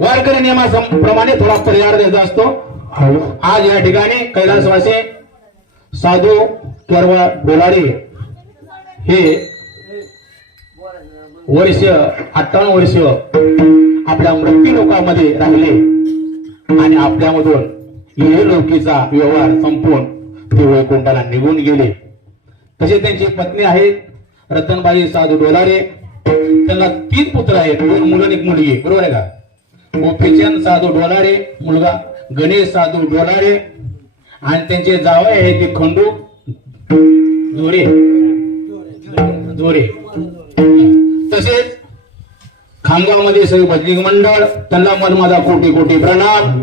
वारकरी नियमाप्रमाणे थोडा परिहार द्यायचा असतो. आज या ठिकाणी कैलासवासी साधू केरवा डोलारे हे वर्ष अठ्ठावन्न वर्ष आपल्या मृत्यू लोकांमध्ये राहिले आणि आपल्यामधून लोकीचा व्यवहार संपवून ते वैकुंठाला निघून गेले. तसे त्यांची पत्नी आहेत रतनबाई साधू डोलारे त्यांना तीन पुत्र आहेत दोन मुलं एक मुलगी. बरोबर आहे का? गोपीचंद साधू डोलारे मुलगा गणेश साधू डोलारे आणि त्यांचे जावई आहे ते खंडू? दोरे. दोरे. तसेच खामगावमध्ये सगळे भजनी मंडळ त्यांना मनमादा कोटी कोटी प्रणाम.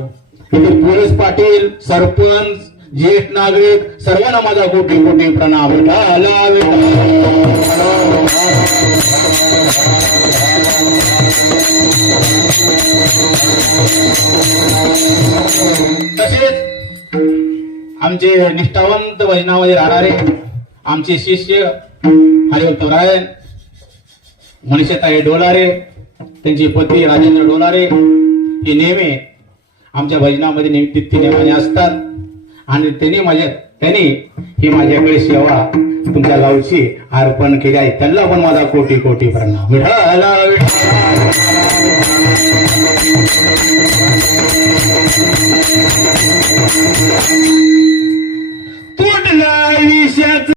इथे पोलीस पाटील सरपंच ज्येष्ठ नागरिक सर्वांना माझा कोटी कोटी प्रणाम. विठाला तसेच आमचे निष्ठावंत भजनामध्ये राहणारे आमचे शिष्य हरिवल तोरायन मनीषाताई डोलारे त्यांची पती राजेंद्र डोलारे हे नेहमी आमच्या भजनामध्ये निमित्त नेमाने असतात. आणि त्यांनी माझ्या त्यांनी ही माझ्याकडे सेवा तुमच्या गावची अर्पण केली आहे त्यांना पण माझा कोटी कोटी प्रणाम विठाला विठाला.